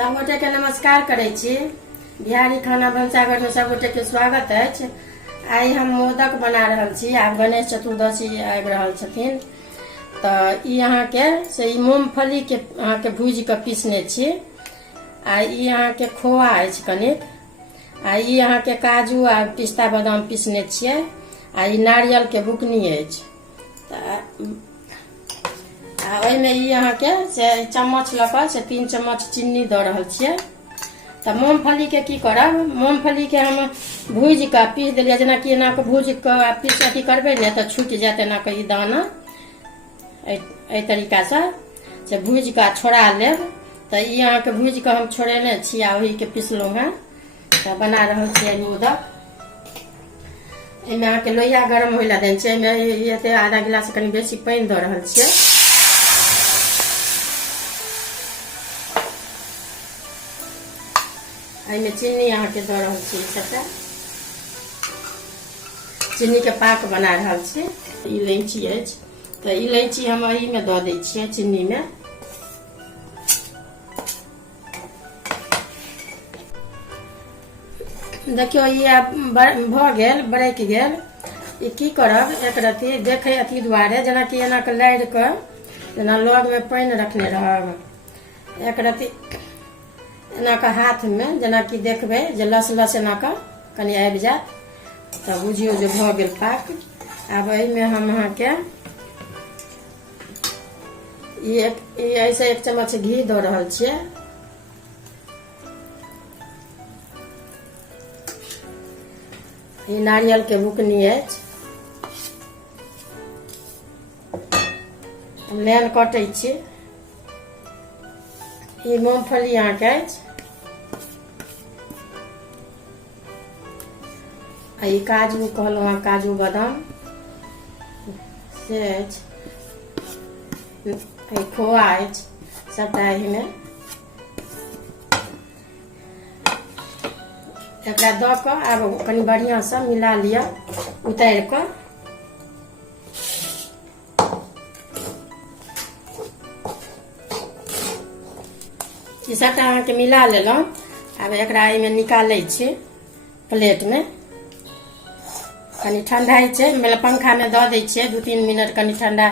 सब गोटे के नमस्कार करै छी। बिहारी खाना भनसाघर में सब गोटे के स्वागत अछि। आई हम मोदक बना रहल छी। आब गणेश चतुर्दशी आबि रहल छथिन तऽ ई अहाँ के से ई मूंगफली के अहाँ के भूज के पीसने छी। आ ई अहाँ के खोआ अछि कनिक। आ ई अहाँ के काजू आ पिस्ता बादाम पीसने छियै। आ ई नारियल के बुकनी अछि। आ ओहिमे ई अहाँ के से चम्मच लऽ कऽ से 3 चम्मच चीनी दऽ रहल छियै। तऽ मूंगफली के की करब, मूंगफली के हम भूज के पीस देलियै। जेना कि एना के भूज के पीस अथी करबै ने तऽ छूटि जायत एना के ई दाना। एहि तरीका से भूज के छोड़ा लेब। तऽ ई अहाँ के भूज के हम छोड़ेने छी आ ओही के पीसलहुँ हैं। तऽ बना रहल छियै मोदक। एहिमे अहाँ के लोहिया गरम होइ लए देने छियै। एहिमे एते आधा गिलास कनि बेसी पानि दऽ रहल छियै। एहिमे चीनी अहाँ के दऽ रहल छी। सबटा चीनी के पाक बना रहल छी। इलायची अछि तऽ इलायची हम एहिमे दऽ दै छियै चीनी में। देखियो ई आब भऽ गेल, बरकि गेल। ई की करब, एक रत्ती देखे अथी दुआरे जेना कि एना के लारि कऽ जेना लग में पानि रखने रहब। एक रत्ती एना के हाथ में जेना कि देखबै जे लस लस एना के कनि आबि जायत तऽ बुझियो जे भऽ गेल पाक। आब एहिमे हम अहाँ के ऐसे 1 चम्मच घी दऽ रहल छियै। ई नारियल के बुकनी अछि। लेन कटै छी। ई मूंगफली अहाँ के अछि। आ ई काजू कहलहुँ हँ, काजू बादाम से अछि। ई खोआ अछि। सबटा एहिमे एकरा दऽ कऽ आब कनि बढ़िआँ से मिला लिअ उतारि कऽ। ई सबटा अहाँ के मिला लेलहुँ। आब एकरा एहिमे निकालै छी प्लेट में। कनि ठंडाई छै, मतलब पंखा में दऽ दै छियै 2-3 मिनट। कनि ठंडा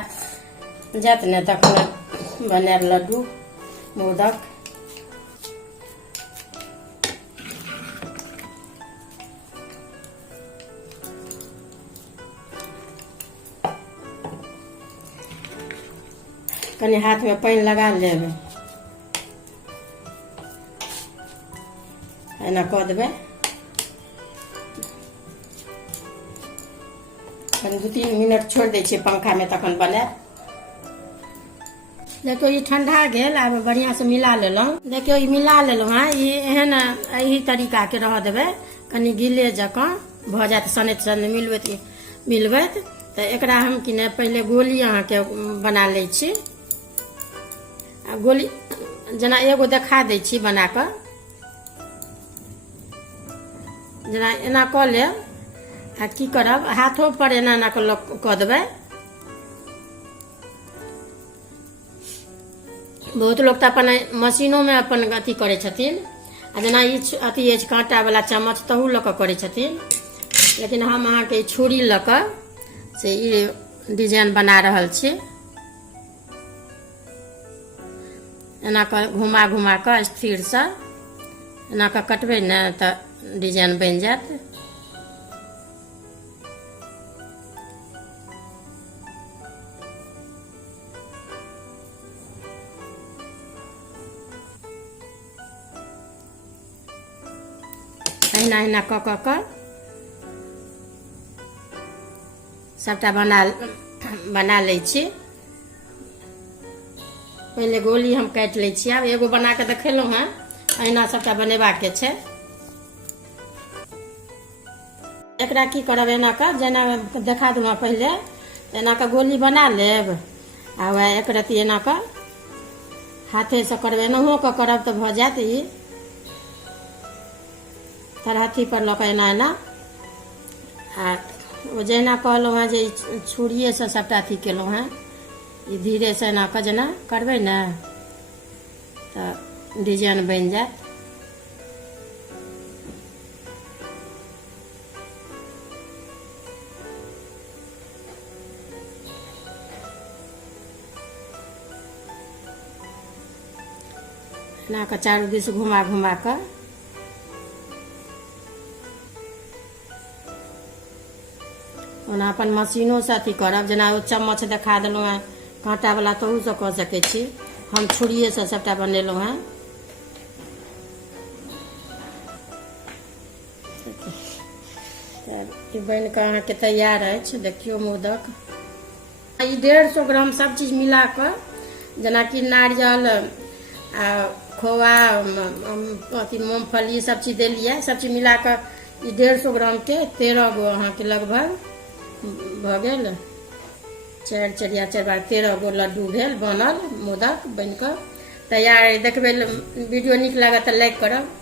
जायत ने तखन बनायब लड्डू मोदक। कनि हाथ में पानि लगा लेब, एना कऽ देबै। कनि 2-3 मिनट छोड़ि दै छियै पंखा में, तखन बनायब। देखियो ई ठंडा गेल। आब बढ़िया से मिला लेलहुँ। देखियो ई मिला लेलहुँ हैं। ई एहन एही तरीका के रह देबै, कनि गिले जकाँ भऽ जायत। सनैत सनैत मिलबैत तऽ एकरा हम कि ने पहिले गोली अहाँ के बना लै छी। आ गोली जेना एगो देखा दै छी बना कऽ। जेना एना कऽ लेब। आ की करब, हाथों पर एना एना कऽ देबै। बहुत लोग तो अपन मशीनों में अपन अथी करे छथिन। आ जेना ई अथी अछि कांटा वाला चम्मच, तहू लऽ कऽ करे छथिन। लेकिन हम अहाँ के छुरी लऽ कऽ से ई डिजाइन बना रहल छी। एना कऽ घुमा घुमा कऽ स्थिर से एना कऽ कटबै ने तऽ डिजाइन बनि जायत। अहिना अहिना कऽ कऽ कऽ सबटा बना लै छी। पहिले गोली हम काटि लै छी। आब एगो बना के देखेलहुँ हैं। अहिना सबटा बनेबाक के छै। एकरा की करब, एना के जेना देखा देलहुँ पहिले, एना के गोली बना लेब। आ वह एक रत्ती एना के हाथे से करब। एनाहो के करब तऽ भऽ जायत। ई तरहथी पर लऽ कऽ एना एना। आ जहिना कहलहुँ हैं जे छुरिये से सबटा अथी केलहुँ हैं। ई धीरे से एना के जेना करबै ने तऽ डिजाइन बन जाए। ना के चारू दिस घुमा घुमा कर ओना अपन मशीनो से अथी करब। जेना ओ चम्मच देखा देलहुँ हेँ काँटा वाला, तहू से कऽ सकै छी। हम छुरिये से सबटा बनेलहुँ हेँ। ई बनि कऽ अहाँके तैयार अछि। देखियौ मोदक। ई 150 ग्राम सब चीज मिला कऽ, जेनाकि नारियल आ खोआ अथी मूँगफली सब चीज देलियै। सब चीज मिला कऽ ई 150 ग्राम के 13 गो अहाँके लगभग भऽ गेल। 4 चरिया 4 बार 13 गो लड्डू भेल, बनल मोदक बनि कऽ तैयार। देखबै वीडियो नीक लागत तऽ लाइक करब।